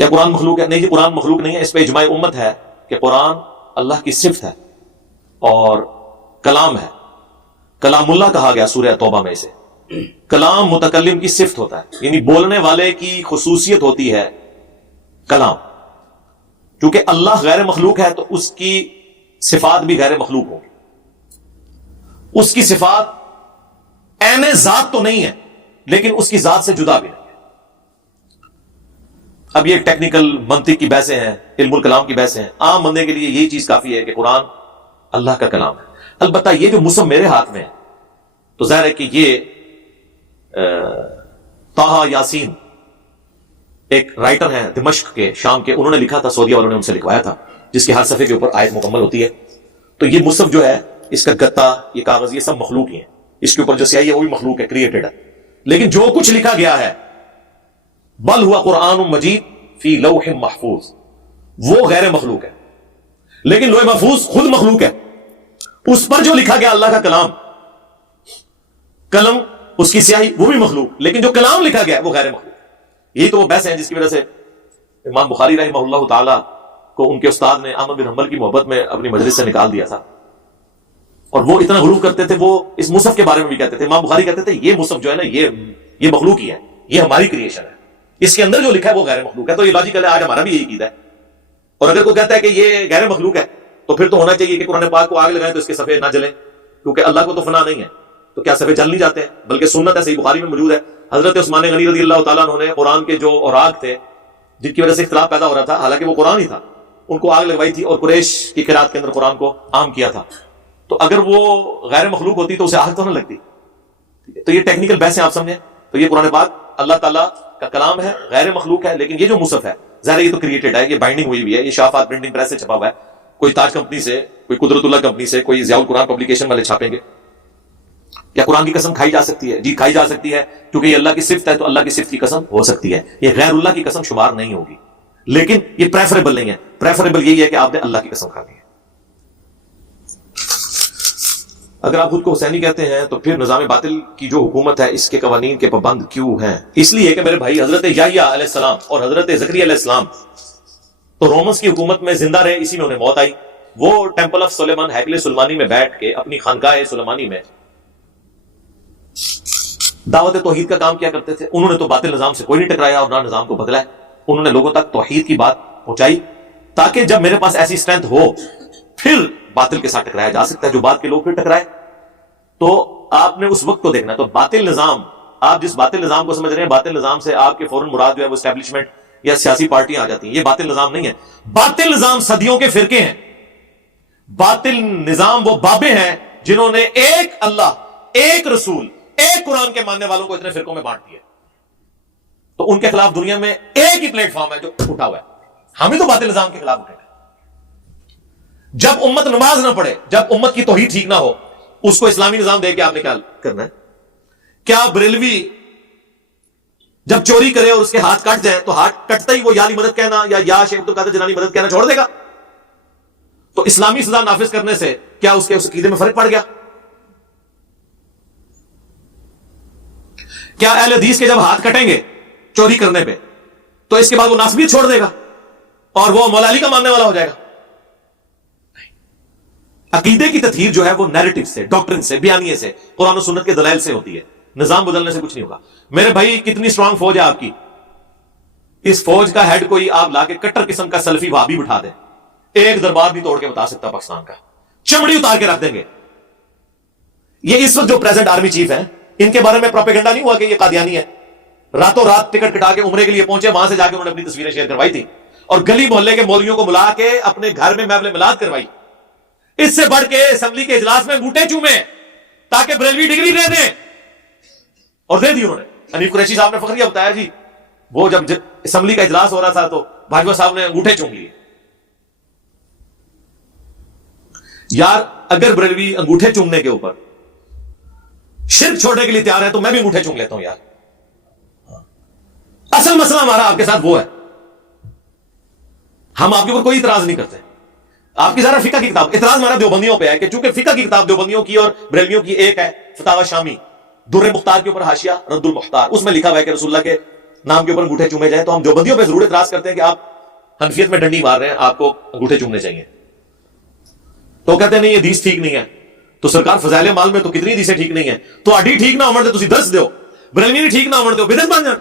کیا قرآن مخلوق ہے؟ نہیں جی، قرآن مخلوق نہیں ہے، اس پہ اجماع امت ہے کہ قرآن اللہ کی صفت ہے اور کلام ہے. کلام اللہ کہا گیا سورہ توبہ میں. اسے کلام متکلم کی صفت ہوتا ہے، یعنی بولنے والے کی خصوصیت ہوتی ہے کلام. کیونکہ اللہ غیر مخلوق ہے تو اس کی صفات بھی غیر مخلوق ہوں گی. اس کی صفات عین ذات تو نہیں ہے لیکن اس کی ذات سے جدا بھی نہیں ہے. اب یہ ٹیکنیکل منطق کی بحثیں ہیں، علم الکلام کی بحثیں ہیں. عام بندے کے لیے یہی چیز کافی ہے کہ قرآن اللہ کا کلام ہے. البتہ یہ جو مصحف میرے ہاتھ میں ہے تو ظاہر ہے کہ یہ طه یاسین ایک رائٹر ہیں دمشق کے، شام کے، انہوں نے لکھا تھا، سعودیہ والوں نے ان سے لکھوایا تھا، جس کے ہر صفحے کے اوپر آیت مکمل ہوتی ہے. تو یہ مصحف جو ہے، اس کا گتا، یہ کاغذ، یہ سب مخلوق ہی ہیں. اس کے اوپر جو سیاہی ہے وہ بھی مخلوق ہے، کریٹڈ ہے. لیکن جو کچھ لکھا گیا ہے بل ہوا قرآن مجید فی لوح محفوظ، وہ غیر مخلوق ہے. لیکن لوح محفوظ خود مخلوق ہے، اس پر جو لکھا گیا اللہ کا کلام، قلم، اس کی سیاہی، وہ بھی مخلوق. لیکن جو کلام لکھا گیا وہ غیر مخلوق. یہی تو وہ بحث ہے جس کی وجہ سے امام بخاری رحمہ اللہ تعالی کو ان کے استاد نے احمد بن حنبل کی محبت میں اپنی مجلس سے نکال دیا تھا. اور وہ اتنا غلو کرتے تھے، وہ اس مصحف کے بارے میں بھی کہتے تھے. امام بخاری کہتے تھے یہ مصحف جو ہے نا، یہ مخلوق ہی ہے، یہ ہماری کریشن ہے، اس کے اندر جو لکھا ہے وہ غیر مخلوق ہے. تو یہ لاجیکل ہے، آج ہمارا بھی یہی عقیدہ ہے. اور اگر کوئی کہتا ہے کہ یہ غیر مخلوق ہے تو پھر تو ہونا چاہیے کہ قرآن پاک کو آگ لگائیں تو اس کے صفحے نہ جلیں، کیونکہ اللہ کو تو فنا نہیں ہے. تو کیا صفحے جل نہیں جاتے ہیں؟ بلکہ سنت ہے، صحیح بخاری میں موجود ہے. حضرت عثمان غنی رضی اللہ تعالیٰ عنہ نے قرآن کے جو اوراق تھے جن کی وجہ سے اختلاف پیدا ہو رہا تھا، حالانکہ وہ قرآن ہی تھا، ان کو آگ لگوائی تھی اور قریش کی قرات کے اندر قرآن کو عام کیا تھا. تو اگر وہ غیر مخلوق ہوتی تو اسے آگ تو نہ لگتی. تو یہ ٹیکنیکل بحث ہے، آپ سمجھیں. تو یہ قرآن پاک اللہ تعالیٰ کا کلام ہے، غیر مخلوق ہے. لیکن یہ جو مصحف ہے ظاہر یہ تو کریٹڈ ہے، یہ بائنڈنگ ہوئی ہوئی ہے، یہ شافات پرنٹنگ پریس سے چھپا ہوا ہے. کوئی تاج کمپنی سے، کوئی قدرت اللہ کمپنی سے، کوئی ضیاء القرآن پبلیکیشن والے چھاپیں گے. کیا قرآن کی قسم کھائی جا سکتی ہے؟ جی کھائی جا سکتی ہے، کیونکہ یہ اللہ کی صفت ہے تو اللہ کی صفت کی قسم ہو سکتی ہے. یہ غیر اللہ کی قسم شمار نہیں ہوگی، لیکن یہ پریفریبل نہیں ہے. پریفریبل یہی ہے کہ آپ نے اللہ کی قسم کھانی ہے. اگر آپ خود کو حسینی کہتے ہیں تو پھر نظام باطل کی جو حکومت ہے اس کے قوانین کے پابند کیوں ہیں؟ اس لیے کہ میرے بھائی حضرت یحییٰ علیہ السلام اور حضرت زکریا علیہ السلام تو رومنس کی حکومت میں زندہ رہے، اسی میں انہیں موت آئی. وہ ٹیمپل آف سلیمان، ہیکل سلیمانی میں بیٹھ کے اپنی خانقاہ سلیمانی میں دعوت توحید کا کام کیا کرتے تھے. انہوں نے تو باطل نظام سے کوئی نہیں ٹکرایا اور نہ نظام کو بدلا ہے. انہوں نے لوگوں تک توحید کی بات پہنچائی تاکہ جب میرے پاس ایسی اسٹرینتھ ہو پھر باطل کے ساتھ ٹکرایا جا سکتا ہے. جو بات کے لوگ پھر ٹکرائے تو آپ نے اس وقت کو دیکھنا ہے. تو باطل نظام، آپ جس باطل نظام کو سمجھ رہے ہیں، باطل نظام سے آپ کے فوراً مراد جو ہے وہ اسٹیبلشمنٹ یا سیاسی پارٹیاں آ جاتی ہیں. یہ باطل نظام نہیں ہے. باطل نظام صدیوں کے فرقے ہیں. باطل نظام وہ بابے ہیں جنہوں نے ایک اللہ، ایک رسول، ایک قرآن کے ماننے والوں کو اتنے فرقوں میں بانٹ دیا. تو ان کے خلاف دنیا میں ایک ہی پلیٹ فارم ہے جو اٹھا ہوا ہے. ہم ہی تو باطل نظام کے خلاف اٹھے ہیں. جب امت نماز نہ پڑھے، جب امت کی توحید ٹھیک نہ ہو، اس کو اسلامی نظام دے کے آپ نے کیا کرنا ہے؟ کیا بریلوی جب چوری کرے اور اس کے ہاتھ کٹ جائیں تو ہاتھ کٹتا ہی وہ یا علی مدد کہنا یا شیخ عبد القادر جیلانی مدد کہنا چھوڑ دے گا؟ تو اسلامی سزا نافذ کرنے سے کیا اس کے عقیدے میں فرق پڑ گیا؟ کیا اہل حدیث کے جب ہاتھ کٹیں گے چوری کرنے پہ تو اس کے بعد وہ ناسبیت چھوڑ دے گا اور وہ مولا علی کا ماننے والا ہو جائے گا؟ عقیدے کی تطہیر جو ہے وہ نیریٹو سے، ڈاکٹرن سے، بیانیے سے، قرآن و سنت کے دلائل سے ہوتی ہے. نظام بدلنے سے کچھ نہیں ہوگا. میرے بھائی کتنی اسٹرانگ فوج ہے آپ کی، اس فوج کا ہیڈ کوئی آپ لا کے کٹر قسم کا سلفی وہابی بٹھا دیں، ایک دربار نہیں توڑ کے بتا سکتا پاکستان کا، چمڑی اتار کے رکھ دیں گے. یہ اس وقت جو پریزنٹ آرمی چیف ہیں ان کے بارے میں پروپیگنڈا نہیں ہوا کہ یہ قادیانی ہے. راتوں رات ٹکٹ کٹا کے عمرے کے لیے پہنچے، وہاں سے جا کے انہوں نے اپنی تصویریں شیئر کروائی تھی اور گلی محلے کے مولویوں کو بلا کے اپنے گھر میں محفل میلاد کروائی. اس سے بڑھ کے اسمبلی کے اجلاس میں انگوٹھے چومے تاکہ بریلوی ڈگری دے دیں، اور دے دی انہوں نے. حنیف قریشی صاحب نے فخریہ بتایا جی وہ جب اسمبلی کا اجلاس ہو رہا تھا تو بھاجپا صاحب نے انگوٹھے چوم لیے. یار اگر بریلوی انگوٹھے چومنے کے اوپر شرک چھوڑنے کے لیے تیار ہے تو میں بھی انگوٹھے چوم لیتا ہوں یار. اصل مسئلہ ہمارا آپ کے ساتھ وہ ہے، ہم آپ کے اوپر کوئی اعتراض نہیں کرتے. آپ کی ذرا فقہ کی کتاب، اعتراض ہمارا دیوبندیوں پہ ہے کہ چونکہ فقہ کی کتاب دیوبندیوں کی اور بریلویوں کی ایک ہے، فتاوی شامی، در مختار کے اوپر حاشیہ رد المختار، اس میں لکھا ہوا ہے کہ رسول اللہ کے نام کے اوپر انگوٹھے چومے جائیں, تو ہم دیوبندیوں پہ ضرور اعتراض کرتے ہیں کہ آپ حنفیت میں ڈنڈی مار رہے ہیں, آپ کو انگوٹھے چومنے چاہیے. تو کہتے ہیں نہیں یہ حدیث ٹھیک نہیں ہے. تو سرکار فضائل مال میں تو کتنی حدیثیں ٹھیک نہیں ہیں, تو اڈی ٹھیک نہ ہونے تے تسی درس دیو, بریلوی ٹھیک نہ ہونے تے بدعت بن جان.